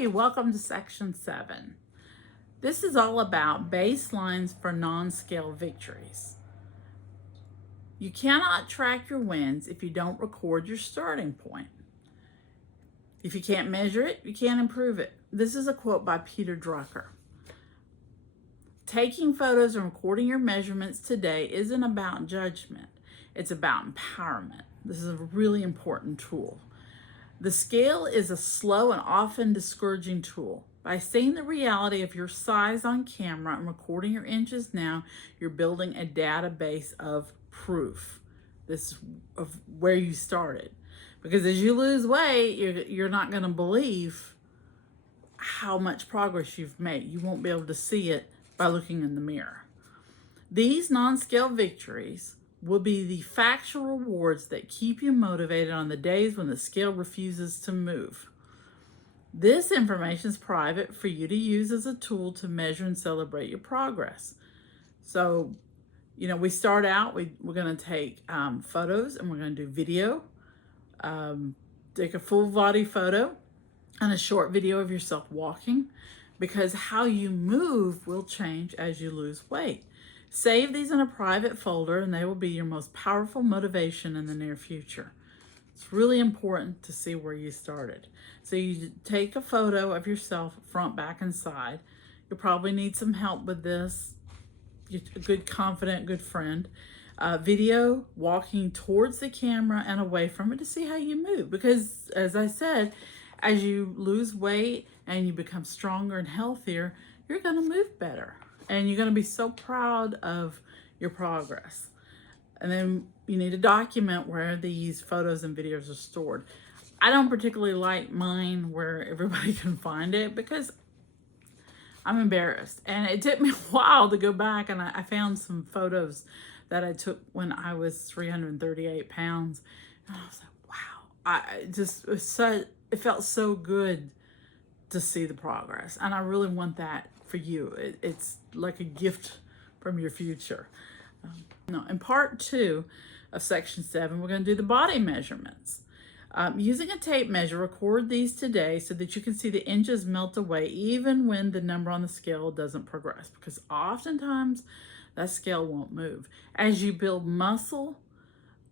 Hi, welcome to section 7. This is all about baselines for non-scale victories. You cannot track your wins if you don't record your starting point. If you can't measure it, you can't improve it. This is a quote by Peter Drucker. Taking photos and recording your measurements today isn't about judgment. It's about empowerment. This is a really important tool. The scale is a slow and often discouraging tool. By seeing the reality of your size on camera and recording your inches now, you're building a database of proof. This of where you started. Because as you lose weight, you're not going to believe how much progress you've made. You won't be able to see it by looking in the mirror. These non-scale victories will be the factual rewards that keep you motivated on the days when the scale refuses to move. This information is private for you to use as a tool to measure and celebrate your progress. So, we start out, we're going to take photos and we're going to do video, take a full body photo and a short video of yourself walking, because how you move will change as you lose weight. Save these in a private folder and they will be your most powerful motivation in the near future. It's really important to see where you started. So you take a photo of yourself front, back, and side. You'll probably need some help with this. A good, confident, good friend. Video, walking towards the camera and away from it to see how you move. Because as I said, as you lose weight and you become stronger and healthier, you're going to move better. And you're going to be so proud of your progress. And then you need to document where these photos and videos are stored. I don't particularly like mine where everybody can find it because I'm embarrassed. And it took me a while to go back, and I found some photos that I took when I was 338 pounds. And I was like, wow. It felt so good to see the progress. And I really want that for you. It's like a gift from your future. In part 2 of section 7, we're going to do the body measurements. Using a tape measure, record these today so that you can see the inches melt away even when the number on the scale doesn't progress, because oftentimes that scale won't move. As you build muscle,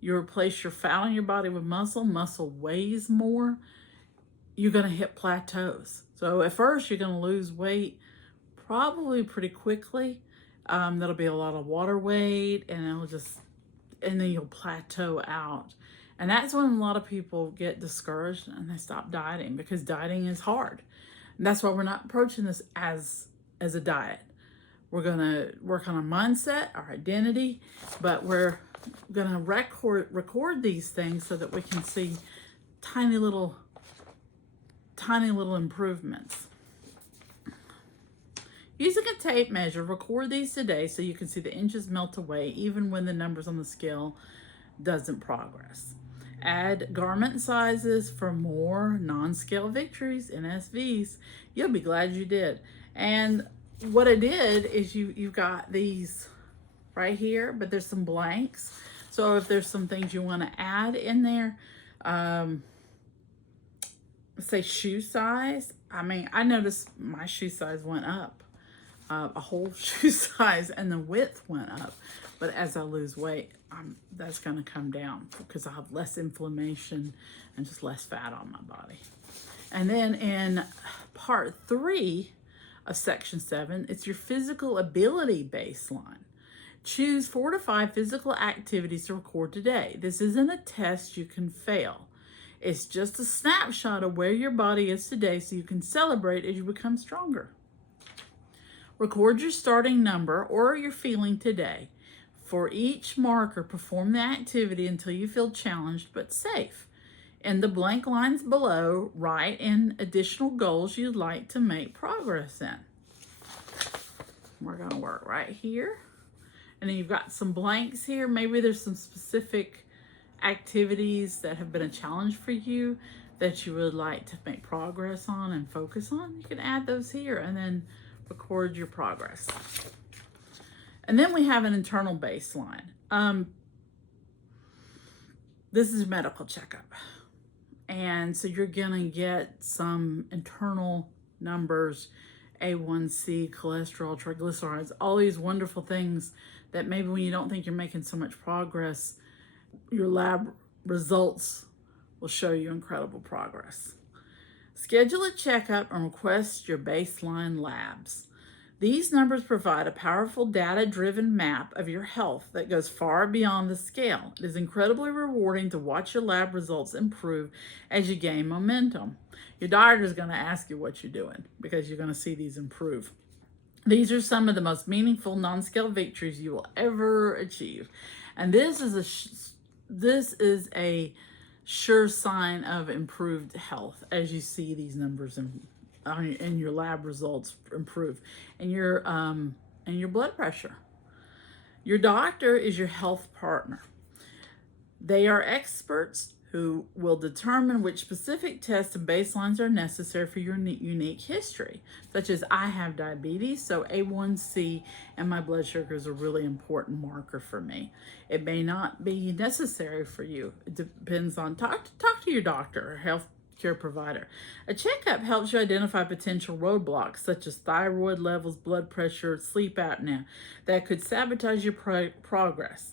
you replace your fat on your body with muscle. Muscle weighs more. You're going to hit plateaus. So at first you're going to lose weight probably pretty quickly. That'll be a lot of water weight, and then you'll plateau out. And that's when a lot of people get discouraged and they stop dieting, because dieting is hard. And that's why we're not approaching this as a diet. We're going to work on our mindset, our identity, but we're going to record these things so that we can see tiny little improvements. Using a tape measure, record these today so you can see the inches melt away even when the numbers on the scale doesn't progress. Add garment sizes for more non-scale victories, NSVs. You'll be glad you did. And what I did is you've got these right here, but there's some blanks. So if there's some things you want to add in there, say shoe size. I noticed my shoe size went up. A whole shoe size, and the width went up. But as I lose weight, that's going to come down because I have less inflammation and just less fat on my body. And then in part 3 of section 7, it's your physical ability baseline. Choose 4 to 5 physical activities to record today. This isn't a test you can fail. It's just a snapshot of where your body is today so you can celebrate as you become stronger. Record your starting number or your feeling today. For each marker, perform the activity until you feel challenged but safe. In the blank lines below, write in additional goals you'd like to make progress in. We're going to work right here. And then you've got some blanks here. Maybe there's some specific activities that have been a challenge for you that you would like to make progress on and focus on. You can add those here and then record your progress. And then we have an internal baseline. This is medical checkup. And so you're gonna get some internal numbers, A1C, cholesterol, triglycerides, all these wonderful things that maybe when you don't think you're making so much progress, your lab results will show you incredible progress. Schedule a checkup and request your baseline labs. These numbers provide a powerful data-driven map of your health that goes far beyond the scale. It is incredibly rewarding to watch your lab results improve as you gain momentum. Your doctor is going to ask you what you're doing because you're going to see these improve. These are some of the most meaningful non-scale victories you will ever achieve. And this is a sure sign of improved health as you see these numbers and your lab results improve, and your blood pressure. Your doctor is your health partner. They are experts who will determine which specific tests and baselines are necessary for your unique history, such as I have diabetes, so A1C and my blood sugar is a really important marker for me. It may not be necessary for you. It depends on, talk to your doctor or health care provider. A checkup helps you identify potential roadblocks such as thyroid levels, blood pressure, sleep apnea that could sabotage your progress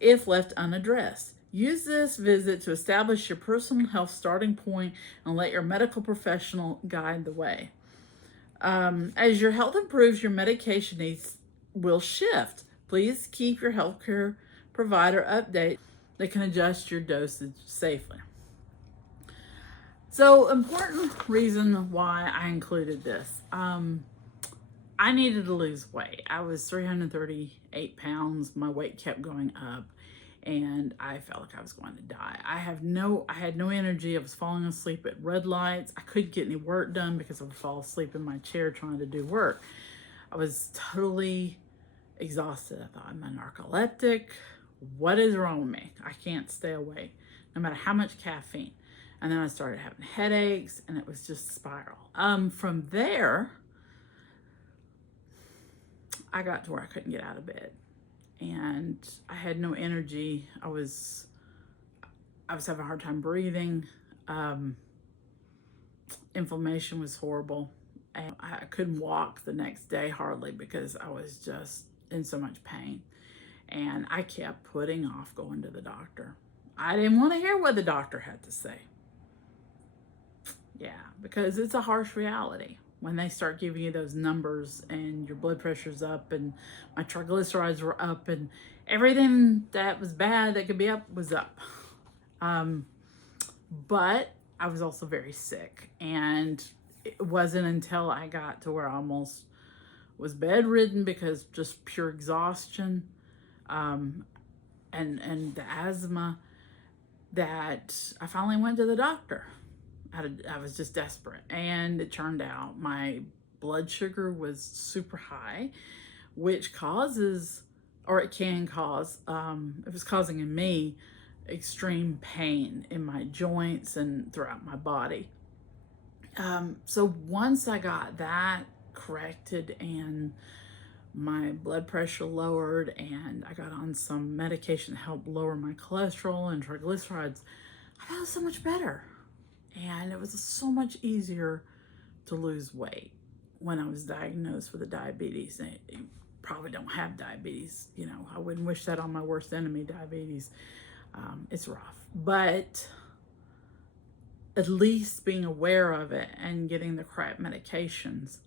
if left unaddressed. Use this visit to establish your personal health starting point and let your medical professional guide the way. As your health improves, your medication needs will shift. Please keep your healthcare provider updated. They can adjust your dosage safely. So, important reason why I included this. I needed to lose weight. I was 338 pounds. My weight kept going up and I felt like I was going to die. I had no energy. I was falling asleep at red lights. I couldn't get any work done because I would fall asleep in my chair trying to do work. I was totally exhausted. I thought, I'm a narcoleptic. What is wrong with me? I can't stay awake, no matter how much caffeine. And then I started having headaches and it was just spiral. From there, I got to where I couldn't get out of bed and I had no energy. I was having a hard time breathing. Inflammation was horrible. And I couldn't walk the next day hardly because I was just in so much pain. And I kept putting off going to the doctor. I didn't want to hear what the doctor had to say. Yeah, because it's a harsh reality when they start giving you those numbers and your blood pressure's up and my triglycerides were up and everything that was bad that could be up was up. But I was also very sick, and it wasn't until I got to where I almost was bedridden because just pure exhaustion and the asthma that I finally went to the doctor. I was just desperate, and it turned out my blood sugar was super high, which causes, or it can cause, it was causing in me extreme pain in my joints and throughout my body. So once I got that corrected and my blood pressure lowered and I got on some medication to help lower my cholesterol and triglycerides, I felt so much better. And it was so much easier to lose weight when I was diagnosed with diabetes. And you probably don't have diabetes, you know, I wouldn't wish that on my worst enemy, diabetes. It's rough, but at least being aware of it and getting the correct medications,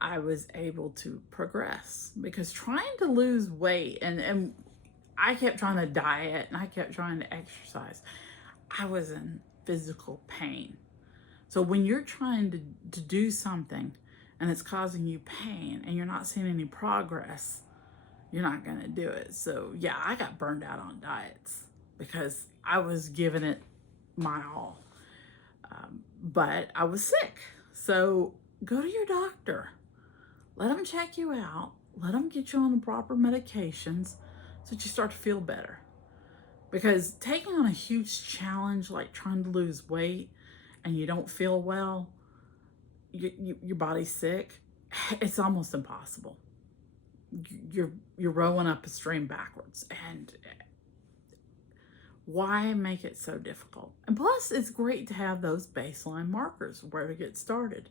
I was able to progress. Because trying to lose weight, and I kept trying to diet and I kept trying to exercise, I was in physical pain. So when you're trying to do something and it's causing you pain and you're not seeing any progress, you're not going to do it. So yeah, I got burned out on diets because I was giving it my all. But I was sick. So go to your doctor. Let them check you out. Let them get you on the proper medications so that you start to feel better. Because taking on a huge challenge like trying to lose weight and you don't feel well, your body's sick, it's almost impossible. You're rowing up a stream backwards. And why make it so difficult? And plus, it's great to have those baseline markers where to get started.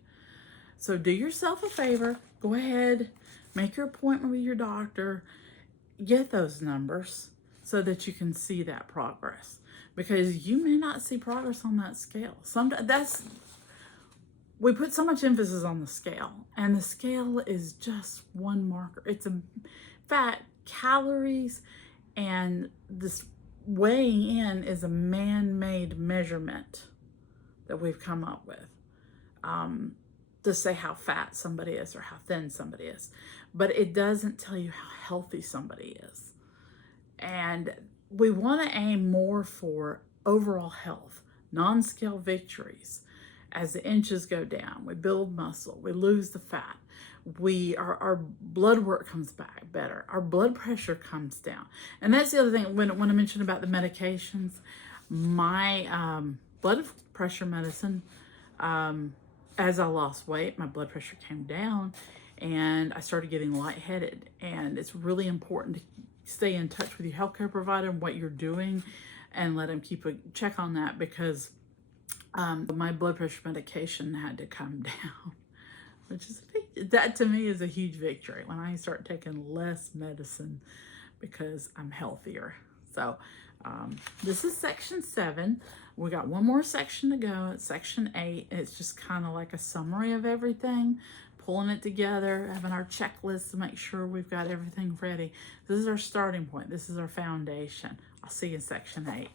So do yourself a favor, go ahead, make your appointment with your doctor, get those numbers so that you can see that progress, because you may not see progress on that scale. Sometimes we put so much emphasis on the scale, and the scale is just one marker. It's a fat, calories, and this weighing in is a man-made measurement that we've come up with to say how fat somebody is or how thin somebody is. But it doesn't tell you how healthy somebody is. And we want to aim more for overall health, non-scale victories. As the inches go down, we build muscle, we lose the fat, our blood work comes back better, our blood pressure comes down. And that's the other thing, when I mentioned about the medications, my blood pressure medicine, as I lost weight, my blood pressure came down and I started getting lightheaded. And it's really important to stay in touch with your healthcare provider and what you're doing, and let them keep a check on that, because my blood pressure medication had to come down, which is that to me is a huge victory when I start taking less medicine because I'm healthier. So this is section 7. We got one more section to go. It's section 8. It's just kind of like a summary of everything, pulling it together, having our checklist to make sure we've got everything ready. This is our starting point. This is our foundation. I'll see you in section 8.